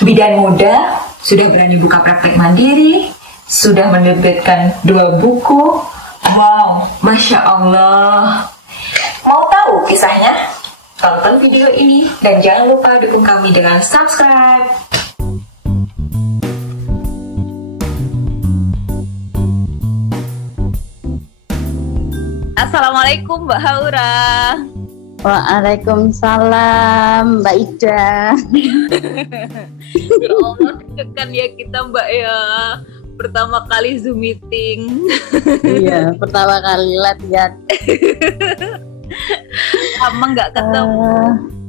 Bidan muda sudah berani buka praktek mandiri, sudah menerbitkan 2 buku. Wow, Masya Allah. Mau tahu kisahnya? Tonton video ini dan jangan lupa dukung kami dengan subscribe. Assalamualaikum Mbak Haura. Waalaikumsalam Mbak Ida. Ya Allah, deg-degan ya kita Mbak ya. Pertama kali Zoom meeting. Iya, pertama kali latihan. Lama nggak ketemu.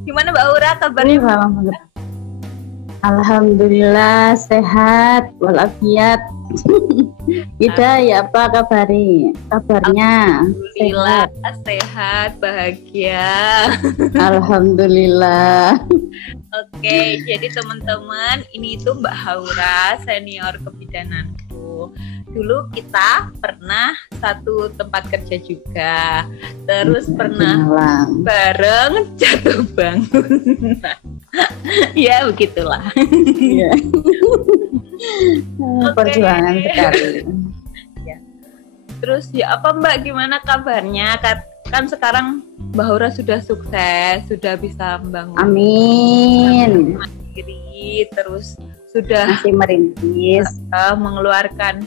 Gimana Mbak Haura kabarnya? Alhamdulillah sehat walafiat. Ida ya apa kabarnya? Alhamdulillah sehat bahagia. Alhamdulillah. Oke, jadi teman-teman, ini itu Mbak Haura, senior kebidananku. Dulu kita pernah satu tempat kerja juga, terus pernah bareng jatuh bangun. Ya begitulah. Ya. Perjuangan sekali. Ya. Terus ya apa Mbak, gimana kabarnya? Kan sekarang Mbak Haura sudah sukses, sudah bisa membangun Amin mandiri, terus sudah masih merintis, mengeluarkan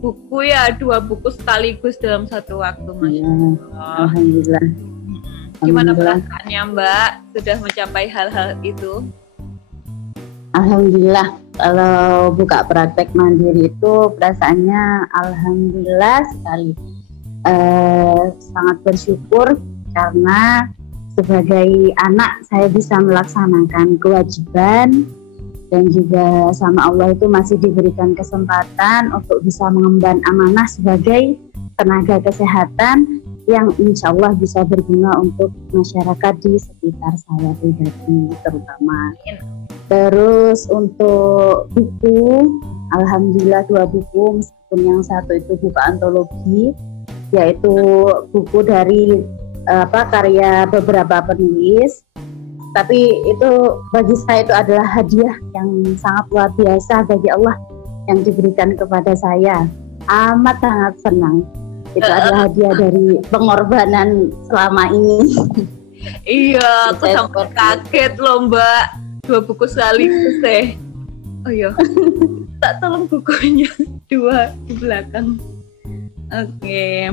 buku ya, 2 buku sekaligus dalam satu waktu, Masya Allah. Alhamdulillah. Gimana perasaannya Mbak sudah mencapai hal-hal itu? Alhamdulillah, kalau buka praktek mandiri itu perasaannya alhamdulillah sekali. Sangat bersyukur karena sebagai anak saya bisa melaksanakan kewajiban dan juga sama Allah itu masih diberikan kesempatan untuk bisa mengemban amanah sebagai tenaga kesehatan yang insya Allah bisa berguna untuk masyarakat di sekitar saya pribadi terutama. Terus untuk buku, alhamdulillah 2 buku, meskipun yang satu itu buku antologi, yaitu buku dari karya beberapa penulis. Tapi itu bagi saya itu adalah hadiah yang sangat luar biasa bagi Allah yang diberikan kepada saya. Amat sangat senang. Itu adalah hadiah dari pengorbanan selama ini. Iya, aku sampai kaget loh Mbak, 2 buku sekaligus deh. Oh iya, tak tolong bukunya 2 di belakang. Oke.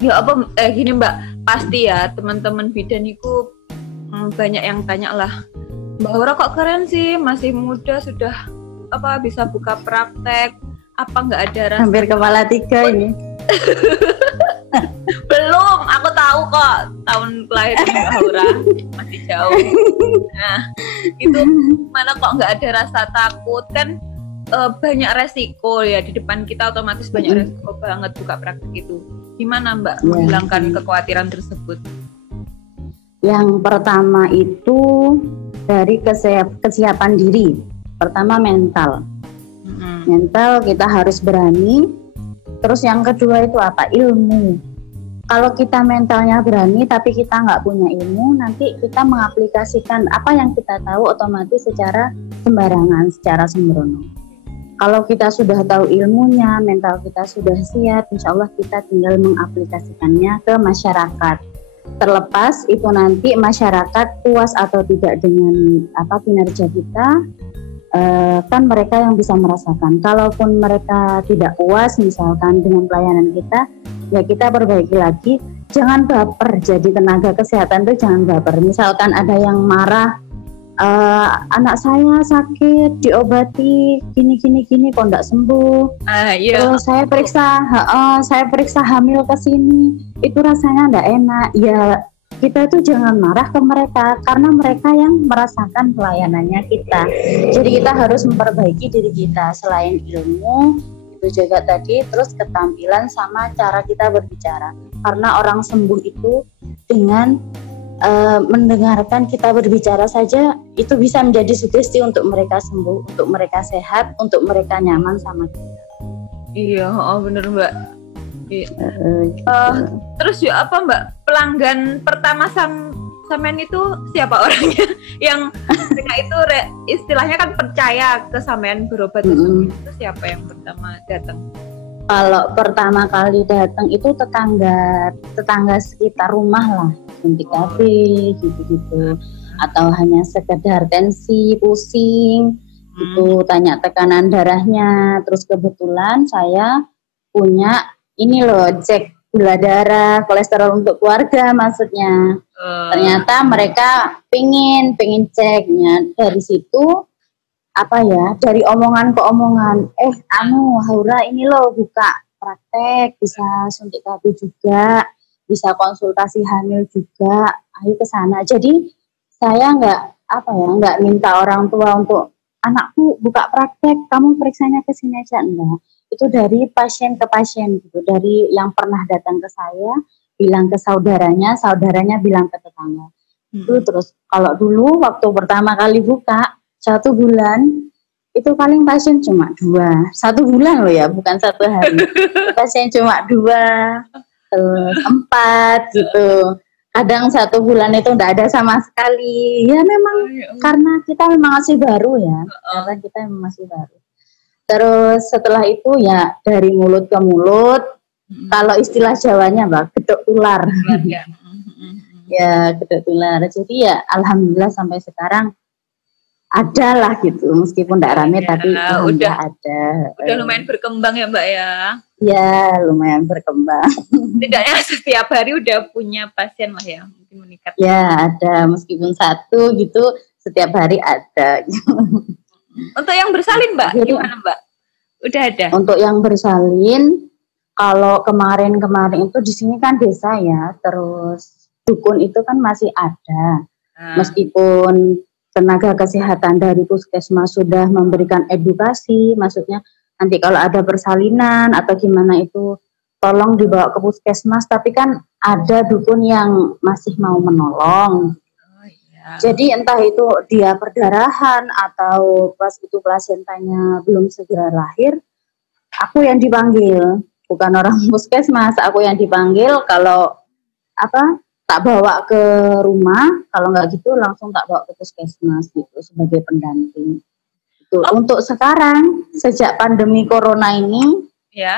Ya gini Mbak, pasti ya teman-teman bidan itu banyak yang tanya lah, Mbak Haura kok keren sih, masih muda sudah bisa buka praktek, apa nggak ada rasa? Hampir kepala 3 ini. Belum, aku tahu kok tahun kelahiran Mbak Haura masih jauh. Nah, itu mana kok nggak ada rasa takut kan? Banyak resiko ya di depan kita, otomatis banyak resiko banget buka praktek itu. Gimana Mbak menghilangkan kekhawatiran tersebut? Yang pertama itu dari kesiapan diri. Pertama mental. Mental kita harus berani. Terus yang kedua itu apa? Ilmu. Kalau kita mentalnya berani tapi kita nggak punya ilmu, nanti kita mengaplikasikan apa yang kita tahu otomatis secara sembarangan, secara sembrono. Kalau kita sudah tahu ilmunya, mental kita sudah siap, insya Allah kita tinggal mengaplikasikannya ke masyarakat. Terlepas itu nanti masyarakat puas atau tidak dengan kinerja kita, kan mereka yang bisa merasakan. Kalaupun mereka tidak puas misalkan dengan pelayanan kita, ya kita perbaiki lagi. Jangan baper, jadi tenaga kesehatan itu jangan baper. Misalkan ada yang marah, anak saya sakit, diobati gini kok enggak sembuh. Terus saya periksa hamil ke sini, itu rasanya enggak enak. Ya kita itu jangan marah ke mereka karena mereka yang merasakan pelayanannya kita. Jadi kita harus memperbaiki diri kita. Selain ilmu itu juga tadi, terus ketampilan sama cara kita berbicara. Karena orang sembuh itu dengan mendengarkan kita berbicara saja itu bisa menjadi sugesti untuk mereka sembuh, untuk mereka sehat, untuk mereka nyaman sama kita. Iya, bener Mbak. Terus ya Mbak, pelanggan pertama Sampean itu siapa orangnya yang ketika itu istilahnya kan percaya ke sampean berobat itu siapa yang pertama datang? Kalau pertama kali datang itu tetangga sekitar rumah lah, suntik KB gitu-gitu, atau hanya sekedar tensi, pusing, gitu, tanya tekanan darahnya. Terus kebetulan saya punya ini loh, cek gula darah, kolesterol untuk keluarga maksudnya. Ternyata mereka pengen ceknya. Dari situ apa ya, dari omongan ke omongan, Haura ini loh buka praktek, bisa suntik KB juga, bisa konsultasi hamil juga, ayo ke sana. Jadi saya nggak minta orang tua untuk anakku buka praktek, kamu periksanya ke sini aja, enggak. Itu dari pasien ke pasien gitu, dari yang pernah datang ke saya bilang ke saudaranya bilang ke tetangga. Itu terus kalau dulu waktu pertama kali buka 1 bulan itu paling pasien cuma 2. 1 bulan loh ya, bukan 1 hari. Pasien cuma 2, 4 gitu. Kadang 1 bulan itu enggak ada sama sekali. Ya memang karena kita memang masih baru ya. Karena kita memang masih baru. Terus setelah itu ya dari mulut ke mulut. Kalau istilah Jawanya Mbak, gedok tular. Ya, gedok tular. Jadi ya alhamdulillah sampai sekarang ada lah gitu, meskipun tidak rame tapi udah ada. Udah lumayan berkembang ya Mbak ya? Ya, lumayan berkembang. Tidaknya setiap hari udah punya pasien lah ya, mungkin meningkat. Ya, ada, meskipun 1 gitu, setiap hari ada. Untuk yang bersalin Mbak, gimana Mbak? Udah ada? Untuk yang bersalin, kalau kemarin itu di sini kan desa ya, terus dukun itu kan masih ada. Meskipun tenaga kesehatan dari puskesmas sudah memberikan edukasi, maksudnya nanti kalau ada persalinan atau gimana itu tolong dibawa ke puskesmas, tapi kan ada dukun yang masih mau menolong. Jadi entah itu dia perdarahan atau pas itu plasentanya belum segera lahir, aku yang dipanggil, bukan orang puskesmas, aku yang dipanggil. Kalau tak bawa ke rumah, kalau nggak gitu langsung tak bawa ke puskesmas gitu sebagai pendamping. Gitu. Untuk sekarang sejak pandemi corona ini,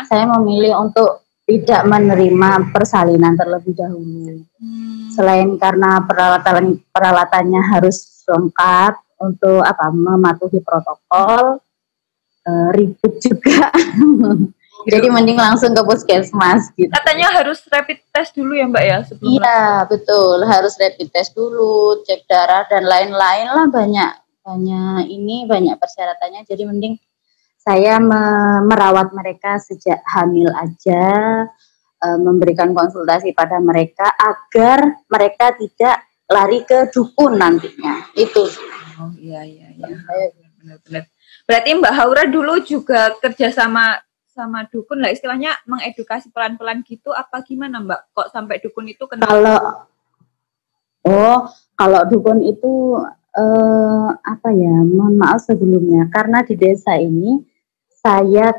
saya memilih untuk tidak menerima persalinan terlebih dahulu. Selain karena peralatannya harus lengkap untuk mematuhi protokol, ribet juga. Jadi mending langsung ke puskesmas gitu. Katanya harus rapid test dulu ya Mbak ya sebelum. Iya, betul, harus rapid test dulu, cek darah dan lain-lain lah, banyak persyaratannya. Jadi mending saya merawat mereka sejak hamil aja, memberikan konsultasi pada mereka agar mereka tidak lari ke dukun nantinya. Itu. Oh iya. Benar-benar. Berarti Mbak Haura dulu juga kerja sama dukun lah, istilahnya mengedukasi pelan-pelan gitu apa gimana Mbak? Kok sampai dukun itu kenal? Kalau dukun itu mohon maaf sebelumnya, karena di desa ini ayah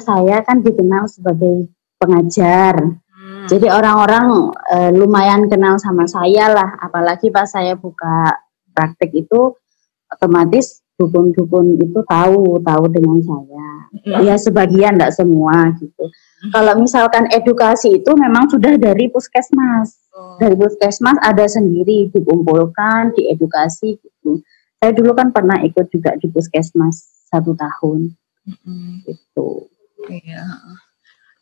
saya kan dikenal sebagai pengajar. Jadi orang-orang lumayan kenal sama saya lah, apalagi pas saya buka praktek itu otomatis dukun-dukun itu tahu dengan saya. Ya sebagian, enggak semua gitu. Kalau misalkan edukasi itu memang sudah dari puskesmas. Dari puskesmas ada sendiri, dikumpulkan, diedukasi gitu. Saya dulu kan pernah ikut juga di puskesmas 1 tahun. Gitu. Iya.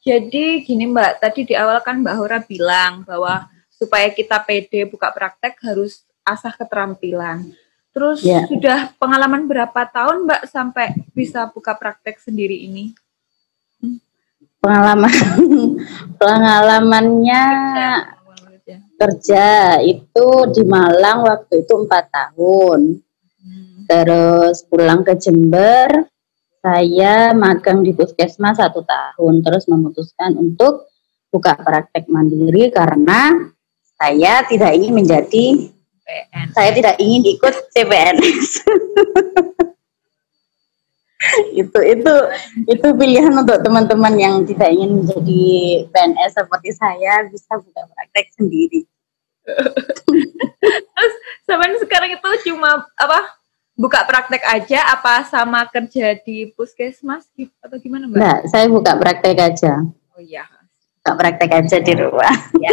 Jadi gini Mbak, tadi di awal kan Mbak Haura bilang bahwa supaya kita pede buka praktek harus asah keterampilan. Terus sudah pengalaman berapa tahun Mbak sampai bisa buka praktek sendiri ini? Pengalamannya kerja itu di Malang waktu itu 4 tahun. Terus pulang ke Jember, saya magang di puskesmas 1 tahun. Terus memutuskan untuk buka praktek mandiri karena saya tidak ingin menjadi saya tidak ingin ikut CPNS. itu pilihan untuk teman-teman yang tidak ingin menjadi PNS seperti saya, bisa buka praktek sendiri. Sampai sekarang itu cuma apa? Buka praktek aja apa sama kerja di puskesmas atau gimana, Mbak? Enggak, saya buka praktek aja. Oh iya. Buka praktek aja di rumah. Ya.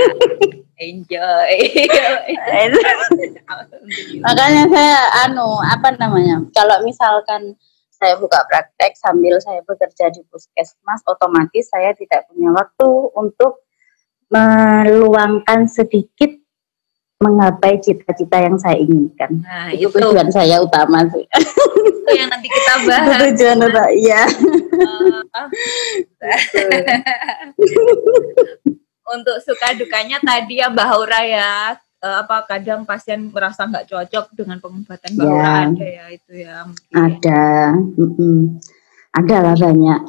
Enjoy. Makanya saya kalau misalkan saya buka praktek sambil saya bekerja di puskesmas, otomatis saya tidak punya waktu untuk meluangkan sedikit menggapai cita-cita yang saya inginkan. Nah, itu tujuan saya utama sih. Itu yang nanti kita bahas. Itu tujuan utama, iya. Untuk suka dukanya tadi ya Mbak Haura ya, kadang pasien merasa nggak cocok dengan pengobatan Mbak Haura ada ya itu ya. Ada, ada lah banyak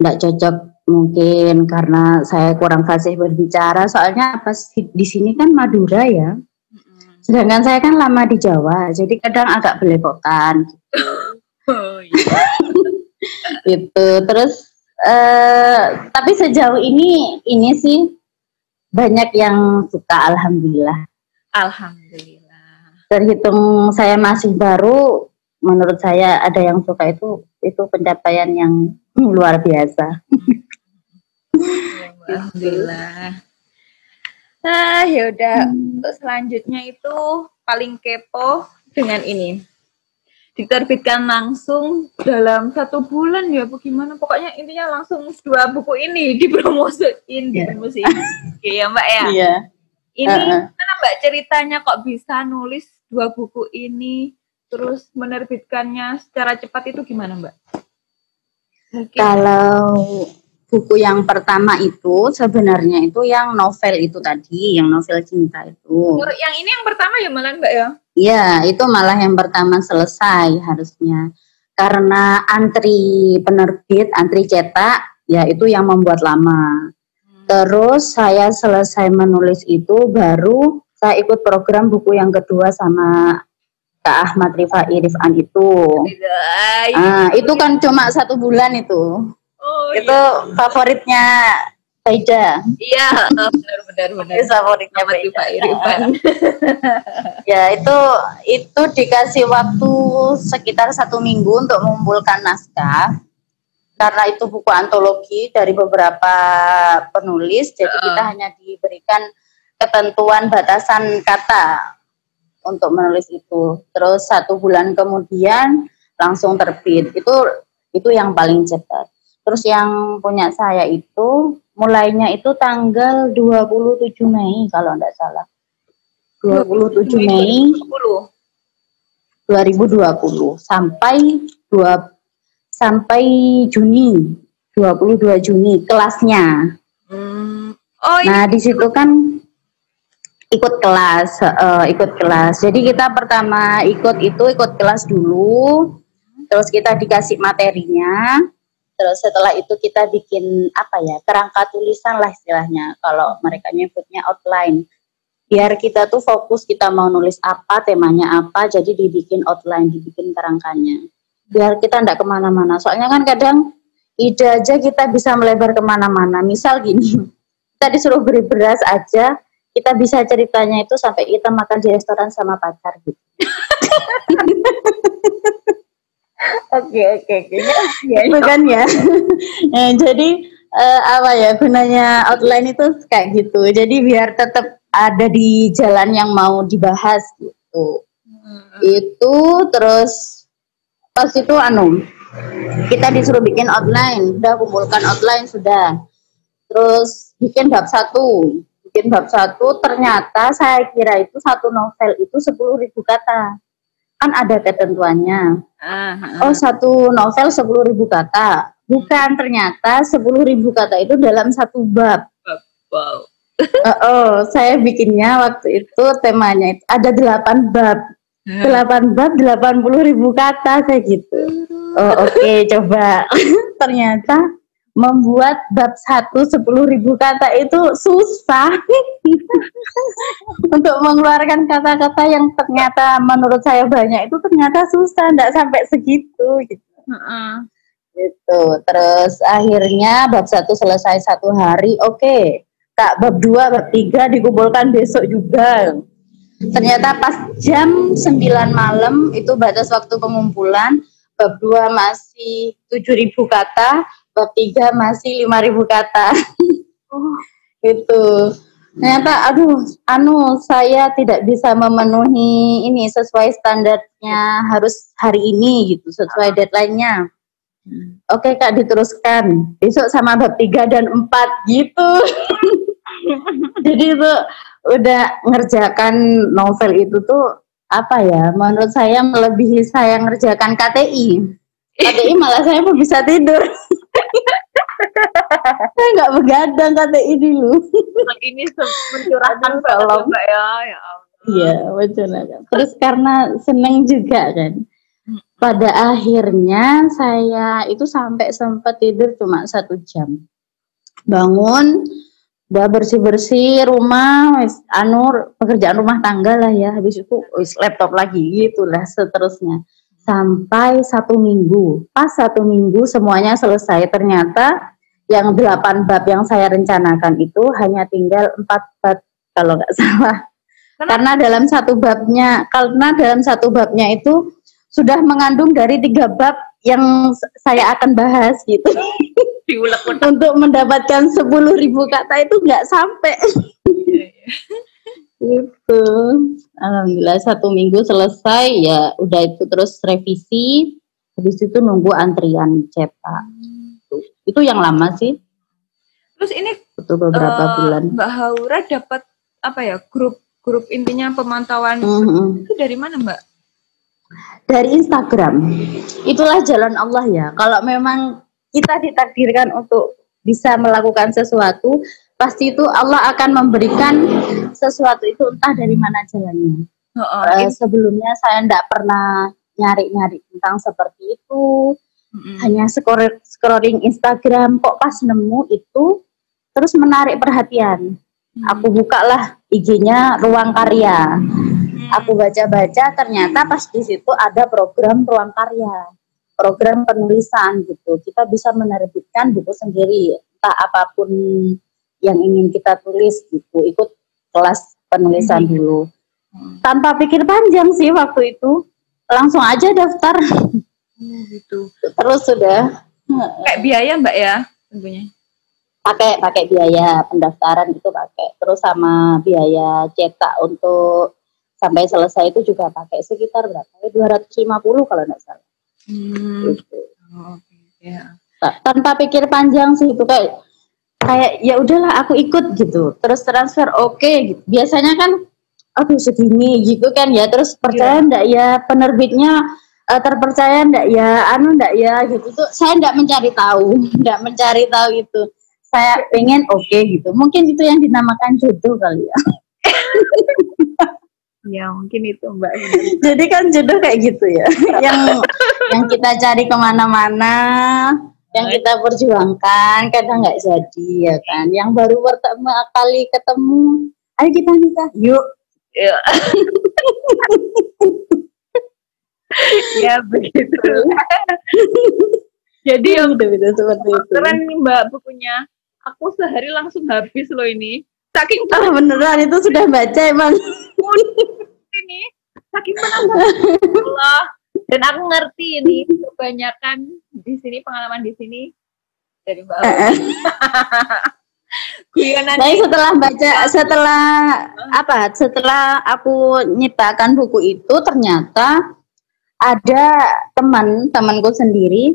nggak cocok. Mungkin karena saya kurang fasih berbicara, soalnya pas di sini kan Madura ya, sedangkan saya kan lama di Jawa, jadi kadang agak belepotan. Oh, iya. Gitu. Terus tapi sejauh ini sih banyak yang suka, alhamdulillah. Alhamdulillah. Terhitung saya masih baru, menurut saya ada yang suka itu pencapaian yang luar biasa. Alhamdulillah. Ya udah. Untuk selanjutnya itu paling kepo dengan ini. Diterbitkan langsung dalam 1 bulan ya, bagaimana? Pokoknya intinya langsung 2 buku ini dipromosiin. Oke ya Mbak ya. Iya. Ini mana Mbak ceritanya kok bisa nulis 2 buku ini, terus menerbitkannya secara cepat itu gimana Mbak? Mungkin. Kalau buku yang pertama itu sebenarnya itu yang novel itu tadi, yang novel cinta itu. Yang ini yang pertama ya malah Mbak ya? Iya, itu malah yang pertama selesai harusnya. Karena antri penerbit, antri cetak, ya itu yang membuat lama. Terus saya selesai menulis itu, baru saya ikut program buku yang kedua sama Kak Ahmad Rifai Rifan itu. Itu kan cuma 1 bulan itu. Oh, itu iya. Favoritnya Faida. Iya, benar. Itu favoritnya Faida. Rifan. Ya itu dikasih waktu sekitar 1 minggu untuk mengumpulkan naskah. Karena itu buku antologi dari beberapa penulis, jadi kita hanya diberikan ketentuan batasan kata untuk menulis itu. Terus 1 bulan kemudian langsung terbit. Itu yang paling cepat. Terus yang punya saya itu mulainya itu tanggal 27 Mei kalau enggak salah. 27 Mei 2020 sampai Juni, 22 Juni kelasnya. Nah, di situ kan ikut kelas. Jadi kita pertama ikut kelas dulu. Terus kita dikasih materinya. Terus setelah itu kita bikin kerangka tulisan lah istilahnya, kalau mereka nyebutnya outline. Biar kita tuh fokus kita mau nulis apa, temanya apa, jadi dibikin outline, dibikin kerangkanya. Biar kita enggak kemana-mana. Soalnya kan kadang ide aja kita bisa melebar kemana-mana. Misal gini, kita disuruh beri beras aja, kita bisa ceritanya itu sampai kita makan di restoran sama pacar gitu. Oke. Bukan ya. Jadi gunanya outline itu kayak gitu. Jadi biar tetap ada di jalan yang mau dibahas gitu. Itu terus pas itu kita disuruh bikin outline, udah kumpulkan outline sudah. Terus bikin bab 1. Ternyata saya kira itu 1 novel itu 10.000 kata. Kan ada ketentuannya. 1 novel 10.000 kata. Bukan, ternyata 10.000 kata itu dalam 1 bab. Wow. Saya bikinnya waktu itu temanya itu ada 8 bab. 8 bab 80.000 kata kayak gitu. Oke, coba. Ternyata membuat bab 1 10.000 kata itu susah. Untuk mengeluarkan kata-kata yang ternyata menurut saya banyak itu ternyata susah, enggak sampai segitu gitu. Gitu. Terus akhirnya bab 1 selesai 1 hari. Oke. Kak, bab 2, bab 3 dikumpulkan besok juga. Ternyata pas jam 9 malam itu batas waktu pengumpulan, bab 2 masih 7.000 kata, bab 3 masih 5.000 kata. Gitu. Ternyata saya tidak bisa memenuhi ini sesuai standarnya, harus hari ini gitu, sesuai deadline-nya. Oke Kak, diteruskan. Besok sama bab 3 dan 4 gitu. Jadi itu udah ngerjakan novel itu tuh apa ya? Menurut saya melebihi saya ngerjakan KTI. KTI malah saya mau bisa tidur. Saya nggak begadang KTI dulu. Ini mencurahkan banget Mbak ya. Ya Allah. Iya, mencurahkan. Terus karena seneng juga kan. Pada akhirnya saya itu sampai sempat tidur cuma 1 jam. Bangun, udah bersih-bersih rumah, pekerjaan rumah tangga lah ya. Habis itu laptop lagi, gitulah seterusnya. Sampai 1 minggu. Pas 1 minggu semuanya selesai. Ternyata yang 8 bab yang saya rencanakan itu hanya tinggal 4 bab kalau nggak salah. Karena dalam satu babnya itu sudah mengandung dari 3 bab yang saya akan bahas gitu. Untuk mendapatkan 10.000 kata itu nggak sampai. Gitu. Alhamdulillah 1 minggu selesai ya, udah itu terus revisi. Habis itu nunggu antrian cetak. Itu yang lama sih. Terus ini itu beberapa bulan. Mbak Haura dapat apa ya, grup intinya pemantauan itu dari mana Mbak? Dari Instagram. Itulah jalan Allah ya. Kalau memang kita ditakdirkan untuk bisa melakukan sesuatu, pasti itu Allah akan memberikan sesuatu itu entah dari mana jalannya. Sebelumnya saya tidak pernah nyari-nyari tentang seperti itu. Hanya scrolling Instagram, kok pas nemu itu terus menarik perhatian. Aku bukalah IG-nya Ruang Karya. Aku baca-baca, ternyata pas di situ ada program Ruang Karya, program penulisan gitu. Kita bisa menerbitkan buku sendiri, entah apapun yang ingin kita tulis gitu. Ikut kelas penulisan dulu. Tanpa pikir panjang sih waktu itu, langsung aja daftar. Gitu. Terus sudah. Kayak biaya Mbak ya tentunya. Pakai biaya pendaftaran itu pakai. Terus sama biaya cetak untuk sampai selesai itu juga pakai sekitar berapa? 250 kalau nggak salah. Gitu. Ya. Tanpa pikir panjang sih itu kayak ya udahlah aku ikut gitu. Terus transfer gitu. Biasanya kan aduh segini gitu kan ya. Terus percaya enggak ya penerbitnya terpercaya enggak ya enggak ya gitu. Tuh saya enggak mencari tahu itu. Saya pengen gitu. Mungkin itu yang dinamakan jodoh kali ya. Ya mungkin itu Mbak. Jadi kan jodoh kayak gitu ya. yang kita cari kemana-mana, yang kita perjuangkan, kadang nggak jadi ya kan. Yang baru pertama kali ketemu, ayo kita nikah, yuk. Ya, ya begitu. Jadi yang betul seperti itu. Keren nih Mbak bukunya. Aku sehari langsung habis loh ini. Saking beneran itu sudah baca emang. Ini saking penasaran Allah. Dan aku ngerti ini kebanyakan di sini pengalaman di sini dari Mbak. Setelah aku nyiptakan buku itu ternyata ada temanku sendiri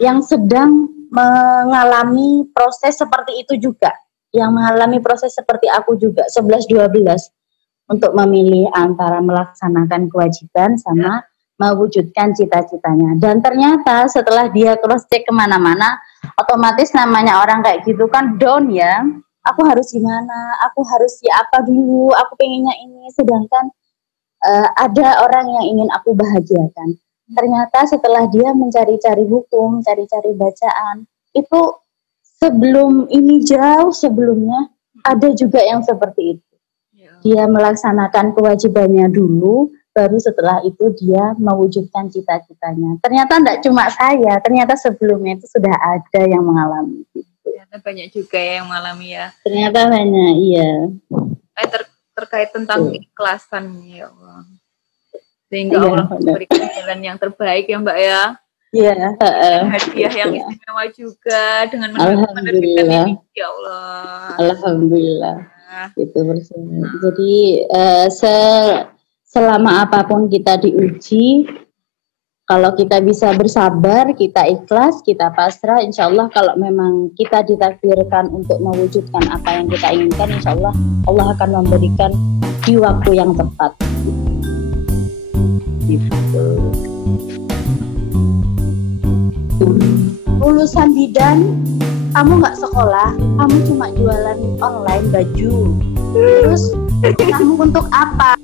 yang sedang mengalami proses seperti itu juga, yang mengalami proses seperti aku juga 11-12 untuk memilih antara melaksanakan kewajiban sama mewujudkan cita-citanya. Dan ternyata setelah dia cross check kemana-mana, otomatis namanya orang kayak gitu kan down ya. Aku harus gimana? Aku harus apa dulu? Aku pengennya ini. Sedangkan ada orang yang ingin aku bahagiakan. Ternyata setelah dia mencari-cari buku, mencari-cari bacaan, itu sebelum ini jauh sebelumnya ada juga yang seperti itu. Dia melaksanakan kewajibannya dulu, baru setelah itu dia mewujudkan cita-citanya. Ternyata tidak cuma saya, ternyata sebelumnya itu sudah ada yang mengalami. Gitu. Ternyata banyak juga yang mengalami ya. Ternyata banyak, iya. terkait tentang keikhlasan ya Allah. Sehingga Allah memberikan jalan yang terbaik ya Mbak ya. Iya. Hadiah yang istimewa juga dengan menerbitkan ini ya Allah. Alhamdulillah. Itu bersama. Jadi selama apapun kita diuji, kalau kita bisa bersabar, kita ikhlas, kita pasrah, insya Allah kalau memang kita ditakdirkan untuk mewujudkan apa yang kita inginkan, insya Allah Allah akan memberikan di waktu yang tepat. Gitu. Lulusan bidan, kamu nggak sekolah, kamu cuma jualan online baju. Terus kamu untuk apa?